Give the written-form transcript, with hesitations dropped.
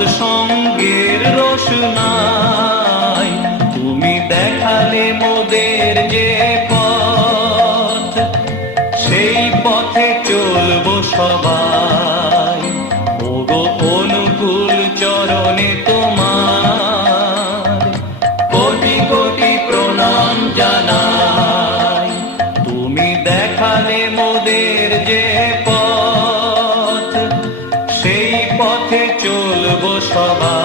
সৎসঙ্গের রোশনাই তুমি দেখালে মোদের যে পথ, সেই পথে চলবো সবাই। ওগো অনুকূল চরণে তোমার কোটি কোটি প্রণাম জানাই। তুমি দেখালে মোদের যে পথ, সেই পথে চলবো সবাই।